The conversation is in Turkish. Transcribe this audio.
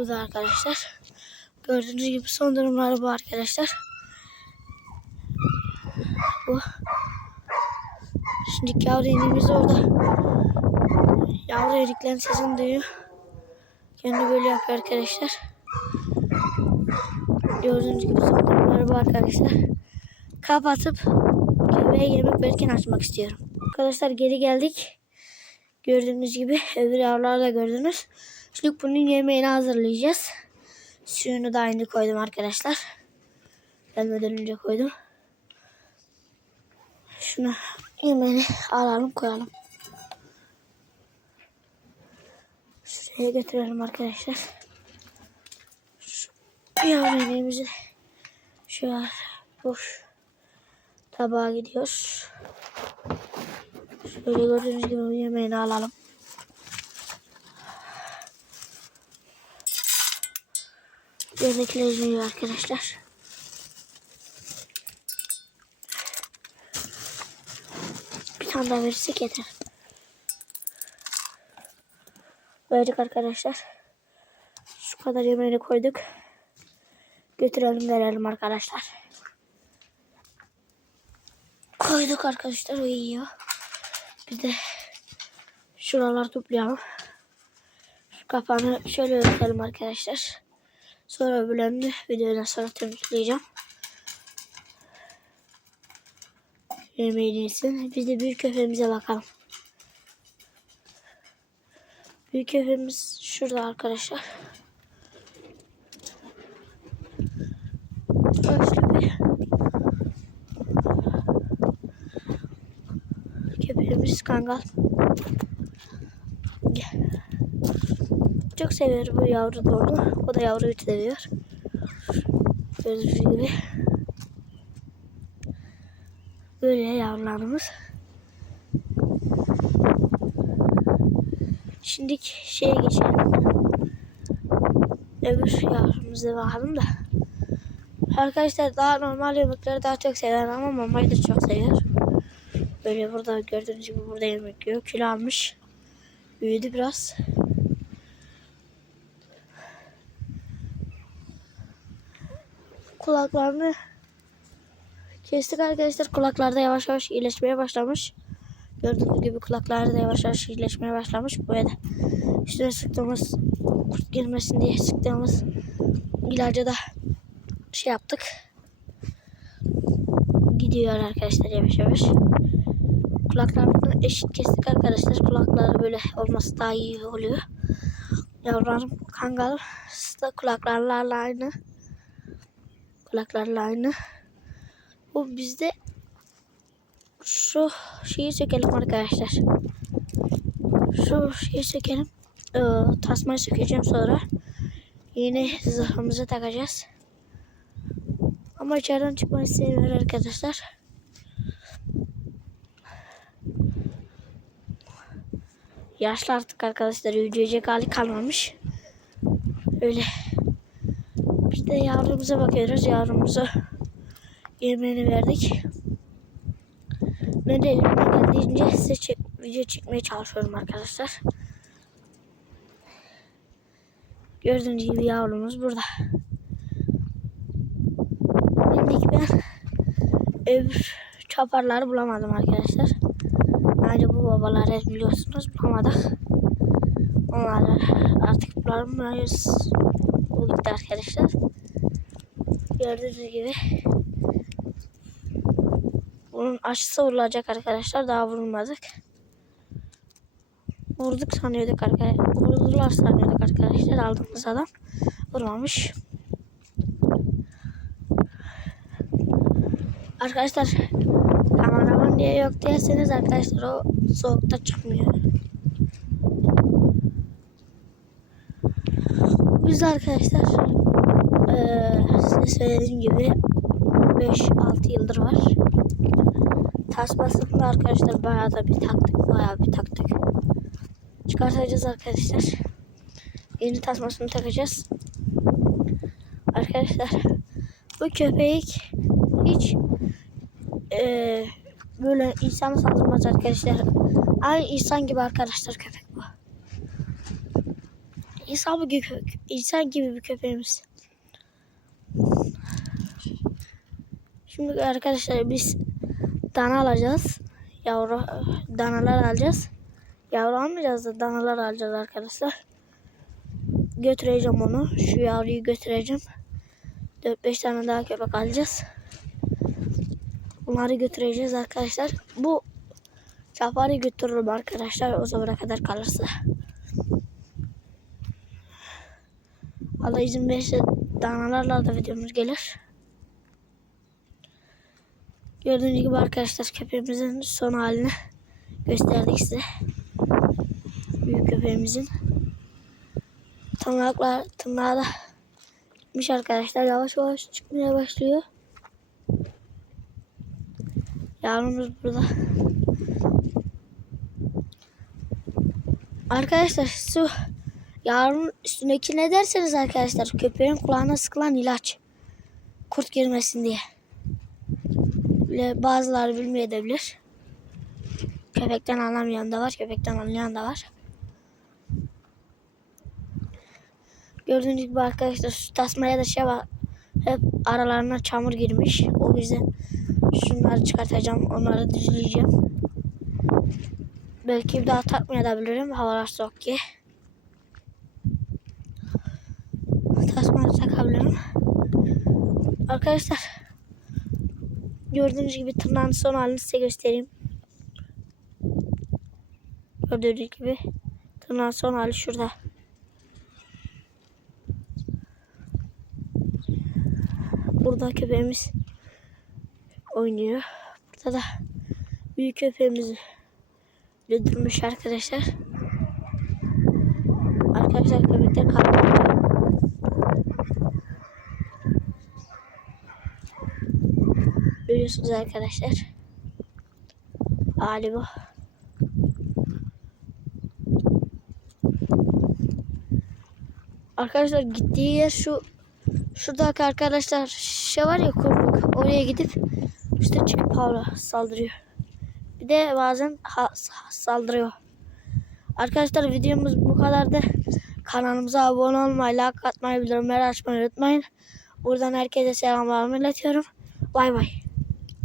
Bu da arkadaşlar. Gördüğünüz gibi son durumları bu arkadaşlar. Bu. Şimdi yavru ineğimiz orada. Yavru eriklerin sesini duyuyor. Kendi böyle yapıyor arkadaşlar. Gördüğünüz gibi son durumları bu arkadaşlar. Kapatıp köpeğe yemek verirken açmak istiyorum. Arkadaşlar geri geldik. Gördüğünüz gibi öbür yavruları da gördünüz. Şimdi bunun yemeğini hazırlayacağız. Suyunu da aynı koydum arkadaşlar. Gelmeden önce koydum. Şunu yemeğini alalım koyalım. Şuraya götürelim arkadaşlar. Şu yavru yemeğimizi şöyle boş tabağa gidiyor. Şöyle gördüğünüz gibi yemeğini alalım. Yerdekiler yiyor arkadaşlar. Bir tane daha verirsek yeter. Verdik arkadaşlar. Şu kadar yemeğini koyduk. Götürelim verelim arkadaşlar. Koyduk arkadaşlar o yiyor. Bir de şuralar toplayalım. Şu kapağını şöyle örtelim arkadaşlar. Sonra öbürlerini videodan sonra temizleyeceğim. Yemeğini yesin. Biz de büyük köpeğimize bakalım. Büyük köpeğimiz şurada arkadaşlar. Başlı köpeğimiz kangal. Çok seviyor bu yavru onu. O da yavruyu seviyor. Gördüğünüz gibi. Böyle yavrularımız. Şimdi şeye geçelim. Öbür yavrumuza bakalım da. Arkadaşlar daha normal yemekleri daha çok sever ama mamayı da çok seviyor. Böyle burada gördüğünüz gibi burada yemek yiyor. Kilo almış. Büyüdü biraz. Kulaklarını kestik arkadaşlar. Kulaklarda yavaş yavaş iyileşmeye başlamış. Gördüğünüz gibi kulakları da yavaş yavaş iyileşmeye başlamış. Böyle üstüne sıktığımız kurt girmesin diye sıktığımız ilacı da şey yaptık. Gidiyor arkadaşlar yavaş yavaş. Kulaklarını eşit kestik arkadaşlar. Kulakları böyle olması daha iyi oluyor. Yavrularım kangal da kulaklarla aynı. Kulaklarla aynı. Bu bizde şu şeyi sökelim arkadaşlar. Şu şeyi sökelim. Ee, tasmayı sökeceğim sonra. Yeni zırhımızı takacağız. Ama içeriden çıkmayı istemiyor arkadaşlar. Yaşlı artık arkadaşlar. Yürüyecek hali kalmamış. Öyle. De yavrumuza bakıyoruz. Yavrumuza yemeğini verdik. Ben de elimden geldiğince size çek, video çekmeye çalışıyorum arkadaşlar. Gördüğünüz gibi yavrumuz burada. Bendik ben öbür çaparları bulamadım arkadaşlar. Yani bu babaları biliyorsunuz bulamadık. Onları artık bulamayız. Bu gitti arkadaşlar. Gördüğünüz gibi bunun aşısı vurulacak arkadaşlar. Daha vurulmadık. Vurduk sanıyorduk arkadaşlar. Vurdular sanıyorduk arkadaşlar. Aldığımız adam vurmamış. Arkadaşlar diye yok derseniz arkadaşlar o soğukta çıkmıyor. Biz arkadaşlar eee size söylediğim gibi 5-6 yıldır var. Tasmasını da arkadaşlar bayağı da bir taktık. Bayağı bir taktık. Çıkartacağız arkadaşlar. Yeni tasmasını takacağız. Arkadaşlar bu köpek hiç eee böyle insana saldırmaz arkadaşlar. Aynı insan gibi arkadaşlar köpek bu. insan gibi, kö- insan gibi bir köpeğimiz. Şimdi arkadaşlar biz dana alacağız. Yavru danalar alacağız. Yavru almayacağız da danalar alacağız arkadaşlar. Götüreceğim onu. Şu yavruyu götüreceğim. 4-5 tane daha köpek alacağız. Bunları götüreceğiz arkadaşlar. Bu çaparı götürürüm arkadaşlar o zamana kadar kalırsa. Allah izin verirse danalarla da videomuz gelir. Gördüğünüz gibi arkadaşlar köpeğimizin son halini gösterdik size. Büyük köpeğimizin. Tırnaklar, tırnağı da gitmiş arkadaşlar. Yavaş yavaş çıkmaya başlıyor. Yavrumuz burada. Arkadaşlar su yavrunun üstündeki ne derseniz arkadaşlar köpeğin kulağına sıkılan ilaç. Kurt girmesin diye. Bile bazıları bilmeyebilir. Köpekten anlamayan da var, köpekten anlayan da var. Gördüğünüz gibi arkadaşlar şu tasmaya da şey var. Hep aralarına çamur girmiş. O yüzden şunları çıkartacağım. Onları düzleyeceğim. Belki bir daha takmayabilirim. Havalar soğuk ki. Tasmayı takabilirim. Arkadaşlar gördüğünüz gibi tırnağın son halini size göstereyim. Gördüğünüz gibi tırnağın son hali şurada. Burada köpeğimiz oynuyor. Burada da büyük köpeğimiz öldürmüş arkadaşlar. Arkadaşlar köpekler kalktı. Görüyorsunuz arkadaşlar. Hali. Arkadaşlar gittiği yer şu şuradaki arkadaşlar şey var ya kumluk oraya gidip işte çıkıp havla saldırıyor. Bir de bazen ha- saldırıyor. Arkadaşlar videomuz bu kadardı. Kanalımıza abone olmayı, like atmayı, bildirimleri açmayı unutmayın. Buradan herkese selamlarımı iletiyorum. Bay bay.